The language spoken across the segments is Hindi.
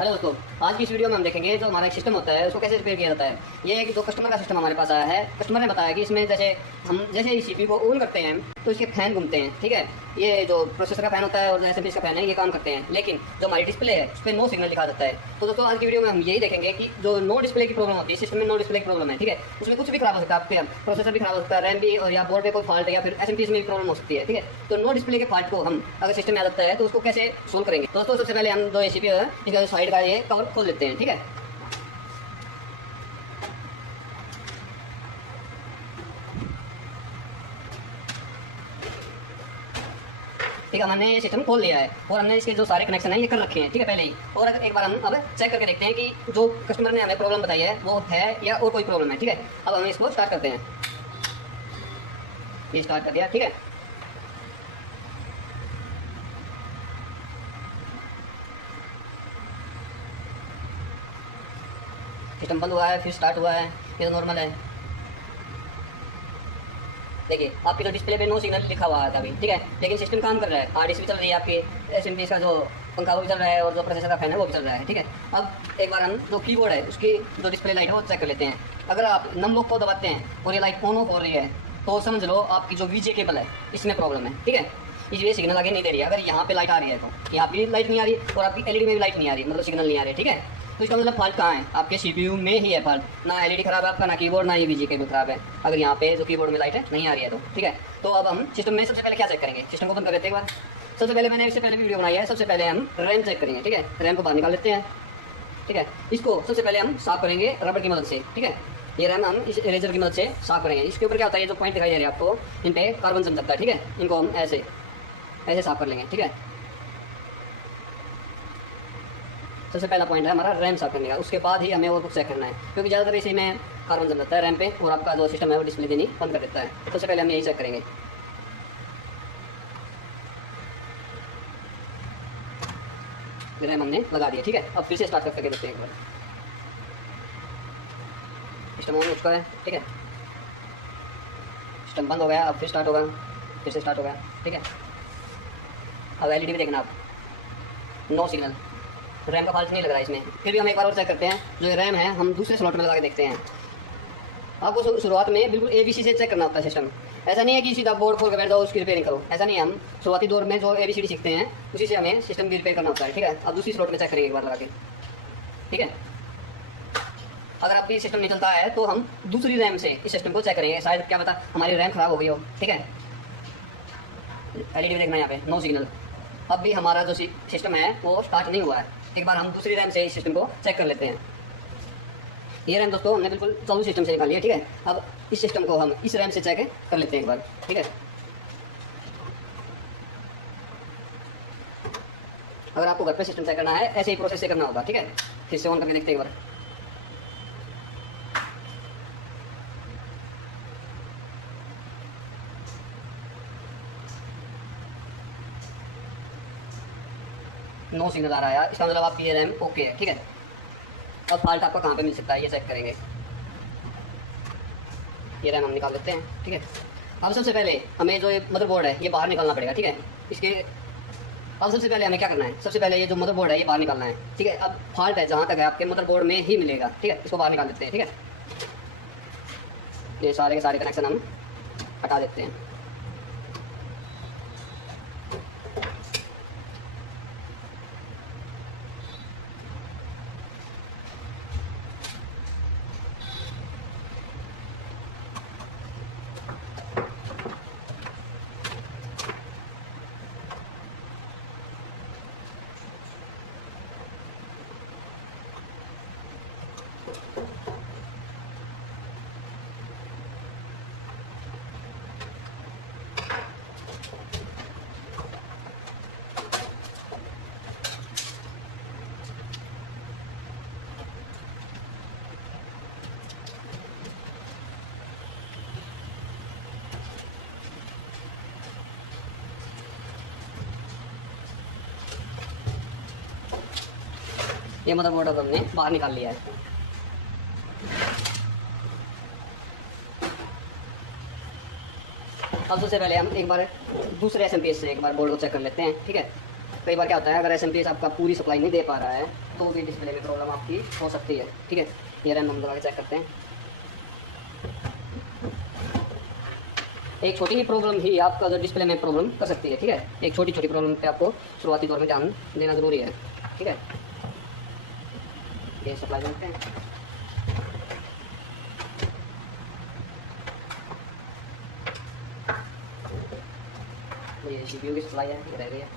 हेलो दोस्तों, आज की इस वीडियो में हम देखेंगे जो हमारा एक सिस्टम होता है उसको कैसे रिपेयर किया जाता है। ये एक जो कस्टमर का सिस्टम हमारे पास आया है, कस्टमर ने बताया कि इसमें जैसे ही सीपीयू को ऑन करते हैं तो इसके फैन घूमते हैं। ठीक है, ये जो प्रोसेसर का फैन होता है और एसएमपी का फैन है ये काम करते हैं, लेकिन जो हमारी डिस्प्ले है उस पर नो सिग्नल दिखा जाता है। तो दोस्तों आज की वीडियो में हम यही देखेंगे कि जो नो डिस्प्ले की प्रॉब्लम होती है, सिस्टम में नो डिस्प्ले की प्रॉब्लम है। ठीक है, उसमें कुछ भी खराब हो सकता है, आपके प्रोसेसर भी खराब हो सकता है, रैम भी, और या बोर्ड पे कोई फॉल्ट है या फिर एसएमपी में भी प्रॉब्लम हो सकती है। ठीक है, तो नो डिस्प्ले के फॉल्ट को हम अगर सिस्टम में आ जाता है तो उसको कैसे सोल्व करेंगे। दोस्तों सबसे पहले हम जो सीपीयू है इसका साइड का ये कवर खोल लेते हैं। ठीक है, ठीक है, हमने ये सिस्टम खोल लिया है और हमने इसके जो सारे कनेक्शन है ये कर रखे हैं। ठीक है, पहले ही। और एक बार हम अब चेक करके देखते हैं कि जो कस्टमर ने हमें प्रॉब्लम बताई है वो है या और कोई प्रॉब्लम है। ठीक है, अब हम इसको स्टार्ट करते हैं। ये स्टार्ट कर दिया। ठीक है, सिस्टम बंद हुआ है फिर स्टार्ट हुआ है, ये तो नॉर्मल है। देखिए आपकी जो डिस्प्ले पे नो सिग्नल लिखा हुआ है अभी। ठीक है, लेकिन सिस्टम काम कर रहा है, हार्ड डिस्क भी चल रही है, आपके एसएमपी का जो पंखा वो भी चल रहा है और जो प्रोसेसर का फैन है वो भी चल रहा है। ठीक है, अब एक बार हम जो कीबोर्ड है उसकी जो डिस्प्ले लाइट है वो चेक कर लेते हैं। अगर आप नम लॉक को दबाते हैं और ये लाइट ऑन ऑफ हो रही है तो समझ लो आपकी जो वीजे केबल है इसमें प्रॉब्लम है। ठीक है, इसलिए सिग्नल आगे नहीं दे रही है। अगर यहाँ पे लाइट आ रही है तो यहाँ पे लाइट नहीं आ रही और आपकी एलईडी में भी लाइट नहीं आ रही, मतलब सिग्नल नहीं आ रही। ठीक है, तो इसका मतलब फॉल्ट कहाँ है, आपके सीपीयू में ही है फॉल्ट। ना एलईडी खराब है आपका, ना कीबोर्ड, ना ये वीजे केबल खराब है। अगर यहाँ पे जो कीबोर्ड में लाइट है नहीं आ रही है तो ठीक है। तो अब हम सिस्टम में सबसे पहले क्या चेक करेंगे, सिस्टम को बंद कर देते हैं एक बार। सबसे पहले मैंने इससे पहले वीडियो बनाई है, सबसे पहले हम रैम चेक करेंगे। ठीक है, रैम को बाहर निकाल लेते हैं। ठीक है, इसको सबसे पहले हम साफ करेंगे रबड़ की मदद से। ठीक है, ये रैम हम इस इरेजर की मदद से साफ करेंगे। इसके ऊपर क्या होता है, ये जो पॉइंट दिखाई दे रहे हैं आपको, इन पे कार्बन जम सकता है। ठीक है, इनको हम ऐसे ऐसे साफ कर लेंगे। ठीक है, सबसे पहला पॉइंट है हमारा रैम साफ करने का। उसके बाद ही हमें वो कुछ चेक करना है, क्योंकि ज़्यादातर इसी में कार्बन जम जाता है रैम पे और आपका जो सिस्टम है वो डिस्प्ले देनी बंद कर देता है। सबसे पहले हम यही चेक करेंगे। रैम हमने लगा दिया। ठीक है, अब फिर से स्टार्ट करके देखते हैं एक बार। सिस्टम ऑन हो चुका है। ठीक है, सिस्टम बंद हो गया, अब फिर स्टार्ट होगा, फिर से स्टार्ट होगा। ठीक है, अब एलईडी में देखना आप, नो सिग्नल, रैम का फॉल्ट नहीं लग रहा है इसमें। फिर भी हम एक बार और चेक करते हैं। जो रैम है हम दूसरे स्लॉट में लगा के देखते हैं। आपको शुरुआत में बिल्कुल एबीसी से चेक करना होता है सिस्टम। ऐसा नहीं है कि सीधा बोर्ड खोल कर बैठ जाओ उसकी रिपेयरिंग करो, ऐसा नहीं है। हम शुरुआती दौर में जो एबीसीडी सीखते हैं उसी से हमें सिस्टम की रिपेयर करना होता है। ठीक है, अब दूसरी स्लॉट में चेक करेंगे एक बार लगा के। ठीक है, अगर आपकी सिस्टम नहीं चलता है तो हम दूसरी रैम से इस सिस्टम को चेक करेंगे, शायद क्या पता हमारी रैम खराब हो गई हो। ठीक है, एलईडी में देखना यहाँ पे नो सिग्नल। अब भी हमारा जो सिस्टम है वो स्टार्ट नहीं हुआ है। एक बार हम दूसरी रैम से इस सिस्टम को चेक कर लेते हैं। ये रैम दोस्तों हमने बिल्कुल चालू सिस्टम से निकाली है। ठीक है, अब इस सिस्टम को हम इस रैम से चेक कर लेते हैं एक बार। ठीक है, अगर आपको घर पे सिस्टम चेक करना है ऐसे ही प्रोसेस से करना होगा। ठीक है, फिर से ऑन करके देखते हैं एक बार। नो सिग्नल आ रहा है यार, इसका मतलब आपकी ये रैम ओके है। ठीक है, अब फॉल्ट आपका कहाँ पे मिल सकता है ये चेक करेंगे। ये रैम हम निकाल लेते हैं। ठीक है, अब सबसे पहले हमें जो ये मदरबोर्ड है ये बाहर निकालना पड़ेगा। ठीक है, इसके अब सबसे पहले हमें क्या करना है, सबसे पहले ये जो मदरबोर्ड है ये बाहर निकालना है। ठीक है, अब फॉल्ट है जहाँ तक है आपके मदरबोर्ड में ही मिलेगा। ठीक है, इसको बाहर निकाल देते हैं। ठीक है, ये सारे के सारे कनेक्शन हम हटा देते हैं। ये मदरबोर्ड अब हमने बाहर निकाल लिया है। अब सबसे पहले हम एक बार दूसरे एसएमपीएस से एक बार बोर्ड को चेक कर लेते हैं। ठीक है, कई बार क्या होता है, अगर एसएमपीएस आपका पूरी सप्लाई नहीं दे पा रहा है तो भी डिस्प्ले में प्रॉब्लम आपकी हो सकती है। ठीक है, ये रैम हम लगा के चेक करते हैं। एक छोटी ही प्रॉब्लम ही आपका जो डिस्प्ले में प्रॉब्लम कर सकती है। ठीक है, एक छोटी छोटी प्रॉब्लम पे आपको शुरुआती दौर में ध्यान देना जरूरी है। ठीक है, ये सप्लाई करते हैं। ये सीपीयू की सप्लाई है, ये रह गई है,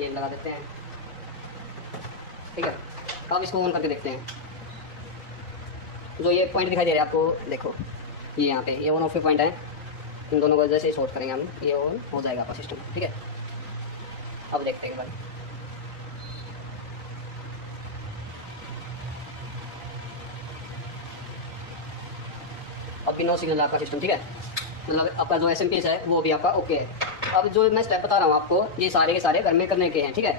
ये लगा देते हैं। ठीक है, अब इसको ऑन करके देखते हैं। जो ये पॉइंट दिखाई दे रहा है आपको, देखो ये यहाँ पे ये ऑन ऑफ पॉइंट है, इन दोनों को जैसे ही शॉर्ट करेंगे हम, ये ऑन हो जाएगा आपका सिस्टम। ठीक है, अब देखते हैं भाई। अभी नो सिग्नल आपका सिस्टम। ठीक है, मतलब आपका जो एसएमपीएस है वो भी आपका ओके है। अब जो मैं स्टेप बता रहा हूँ आपको, ये सारे के सारे घर में करने के हैं। ठीक है,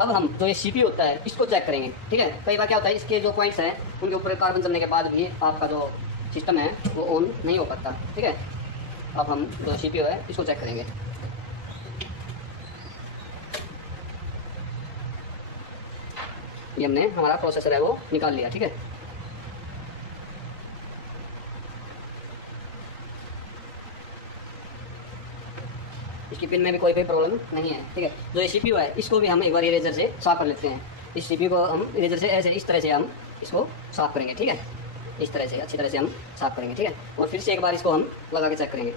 अब हम जो ये सीपीयू होता है इसको चेक करेंगे। ठीक है, कई बार क्या होता है, इसके जो पॉइंट्स हैं उनके ऊपर कार्बन चलने के बाद भी आपका जो सिस्टम है वो ऑन नहीं हो पाता। ठीक है, अब हम जो सीपीयू है इसको चेक करेंगे। ये हमने हमारा प्रोसेसर है वो निकाल लिया। ठीक है, इसकी पिन में भी कोई प्रॉब्लम नहीं है। ठीक है, जो ये सीपीयू है इसको भी हम एक बार इरेजर से साफ कर लेते हैं। इस सीपीयू को हम इरेजर से ऐसे इस तरह से हम इसको साफ करेंगे। ठीक है, इस तरह से अच्छी तरह से हम साफ करेंगे। ठीक है, और फिर से एक बार इसको हम लगा के चेक करेंगे।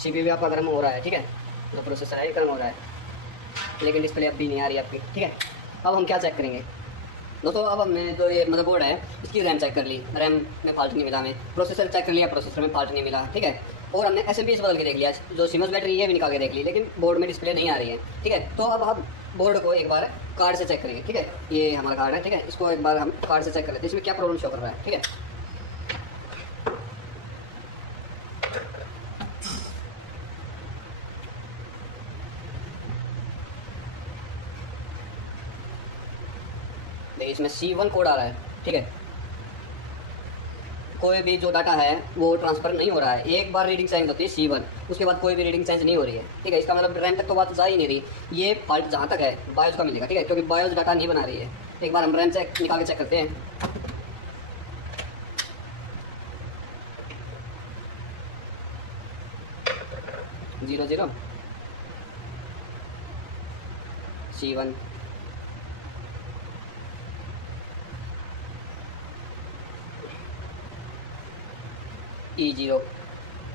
सीपीयू भी आपका गर्म हो रहा है। ठीक है, जो प्रोसेसर है गर्म हो रहा है, लेकिन डिस्प्ले अब भी नहीं आ रही आपकी। ठीक है, अब हम क्या चेक करेंगे दोस्तों। अब हमने जो ये मदरबोर्ड है इसकी रैम चेक कर ली, रैम में फॉल्ट नहीं मिला हमें। प्रोसेसर चेक कर लिया, प्रोसेसर में फॉल्ट नहीं मिला। ठीक है, और हमने एसएमपीएस बदल के देख लिया, जो सिमस बैटरी ये भी निकाल के देख ली, लेकिन बोर्ड में डिस्प्ले नहीं आ रही है। ठीक है, तो अब हम बोर्ड को एक बार कार्ड से चेक करेंगे। ठीक है, ये हमारा कार्ड है। ठीक है, इसको एक बार हम कार्ड से चेक कर लेते हैं, इसमें क्या प्रॉब्लम शो कर रहा है। ठीक है, देखिए इसमें C1 कोड आ रहा है। ठीक है, कोई भी जो डाटा है वो ट्रांसफर नहीं हो रहा है। एक बार रीडिंग चेंज होती है C1, उसके बाद कोई भी रीडिंग चेंज नहीं हो रही है। ठीक है, इसका मतलब रैम तक तो बात जा ही नहीं रही। ये फॉल्ट जहाँ तक है बायोस का मिलेगा। ठीक है, क्योंकि बायोस डाटा नहीं बना रही है। एक बार हम रैम चेक निकाल के चेक करते हैं। Zero zero C1 E0।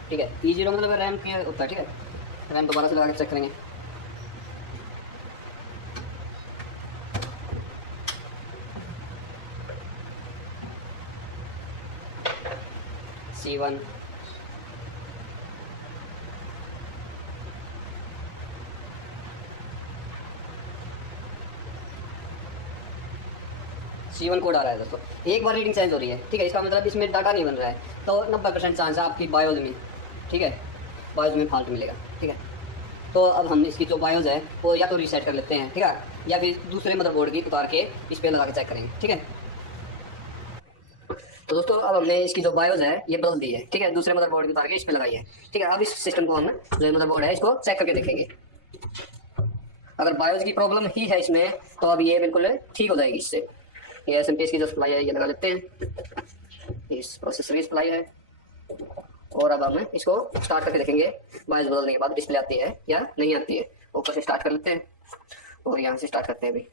ठीक है, E0 मतलब रैम क्या होता है। ठीक है, रैम दोबारा से लगा के चेक करेंगे। C1 C1 कोड आ रहा है दोस्तों। एक बार रीडिंग चेंज हो रही है। ठीक है, इसका मतलब इसमें डाटा नहीं बन रहा है, तो 90% चांस है आपकी बायोज में। ठीक है, बायोज में फॉल्ट मिलेगा। ठीक है, तो अब हम इसकी जो बायोज है वो या तो रीसेट कर लेते हैं। ठीक है, या फिर दूसरे मदरबोर्ड की उतार के इस पर लगा के चेक करेंगे। ठीक है, तो दोस्तों अब हमने इसकी जो बायोज है ये बदल दी है। ठीक है, दूसरे मदरबोर्ड की उतार के इस पर लगाई है। ठीक है, अब इस सिस्टम को हम जो मदरबोर्ड है इसको चेक करके देखेंगे। अगर बायोज की प्रॉब्लम ही है इसमें, तो अब ये बिल्कुल ठीक हो जाएगी इससे। ये एसएमपीएस की जो सप्लाई है ये लगा लेते हैं, इस प्रोसेसर की सप्लाई है। और अब हम इसको स्टार्ट करके देखेंगे बायोस बदलने के बाद डिस्प्ले आती है या नहीं आती है। ऊपर से स्टार्ट कर लेते हैं और यहाँ से स्टार्ट करते हैं। अभी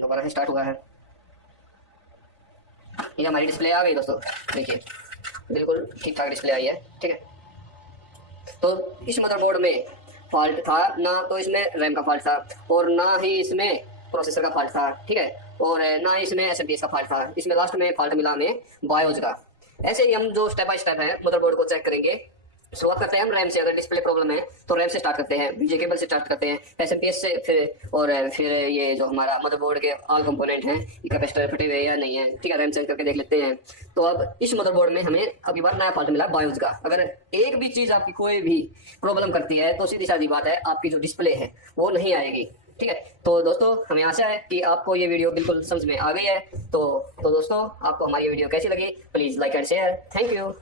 दोबारा से स्टार्ट हुआ है। ये हमारी डिस्प्ले आ गई दोस्तों, देखिए बिल्कुल ठीक ठाक डिस्प्ले आई है। ठीक है, तो इस मदरबोर्ड में फॉल्ट था ना, तो इसमें रैम का फॉल्ट था, और ना ही इसमें प्रोसेसर का फॉल्ट था। ठीक है, और ना ही इसमें एसएमपीएस का फॉल्ट था। इसमें लास्ट में फॉल्ट मिला हमें बायोज का। ऐसे ही हम जो स्टेप बाय स्टेप है मदरबोर्ड को चेक करेंगे, शुरुआत करते हैं हम रैम से। अगर डिस्प्ले प्रॉब्लम है तो रैम से स्टार्ट करते हैं, बीजे केबल से स्टार्ट करते हैं, एसएमपीएस से, फिर ये जो हमारा मदरबोर्ड के ऑल कंपोनेंट हैं, ये कैपेसिटर फटे हुए या नहीं है, ठीक है, रैम चेंज करके देख लेते हैं। तो अब इस मदरबोर्ड में हमें अभी बार नया फॉल्ट मिला बायोस का। अगर एक भी चीज़ आपकी कोई भी प्रॉब्लम करती है तो सीधी सादी बात है, आपकी जो डिस्प्ले है वो नहीं आएगी, ठीक है। तो दोस्तों हमें आशा है कि आपको ये वीडियो बिल्कुल समझ में आ गई है। तो दोस्तों आपको हमारी वीडियो कैसी लगी, please like and share. Thank you.